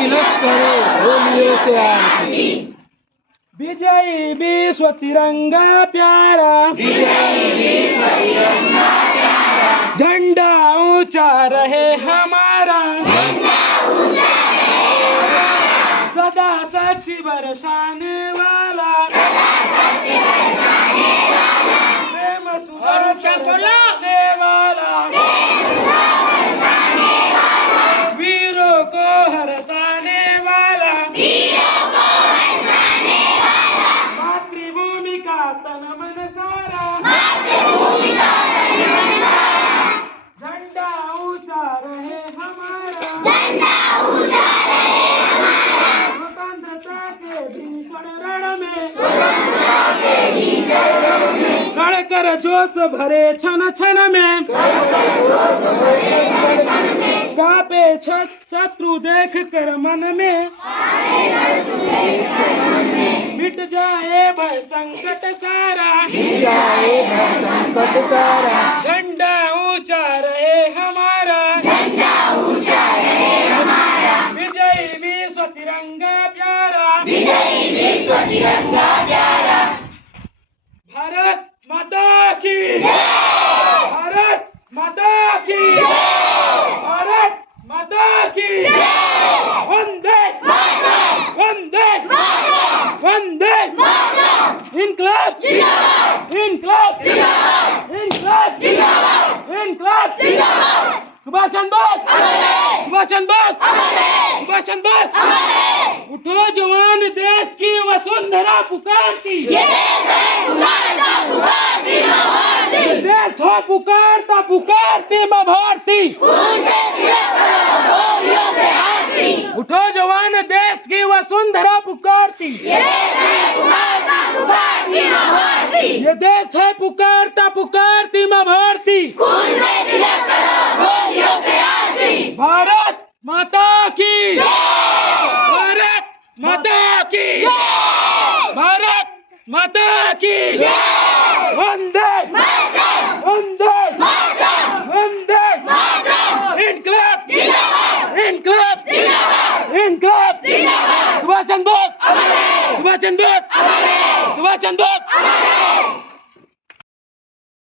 की लश्करे होलियों से आरती। विजयी विश्व तिरंगा प्यारा, झंडा ऊंचा रहे हमारा, सदा शक्ति बरसाने वाला, प्रेम सुधा बरसाने वाला, वीरों को हरसाने वाला, मातृभूमि का तन मन सारा, झंडा ऊंचा रहे हमारा, स्वतंत्रता के भीषण रण में लड़कर जोश भरे क्षण क्षण में, कांपे शत्रु देख कर मन में, मिट जाए भय संकट सारा, झंडा ऊंचा रहे हमारा, विजयी विश्व तिरंगा प्यारा, भारत माता की, भारत माता की, भारत माता की, वंदे वंदे वंदे, इनकलाब इनकलाब इनकलाब इनकलाब, सुभाष चंद्र बोस, सुभाष चंद्र बोस, सुभाष चंद्र बोस। उठो जवान, देश की वसुंधरा पुकारती, देश हो पुकारता पुकारती मां भारती। उठो जवान, देश की वसुंधरा पुकारती, ये देश है पुकारता पुकारती मां भारती। भारत माता की, भारत माता की, भारत माता की, वंदे वंदे वंदे, इनकलाब इनकलाब इनकलाब, सुभाष चंद्र बोस, सुभाष चंद्र बोस, सुभाष चंद्र बोस।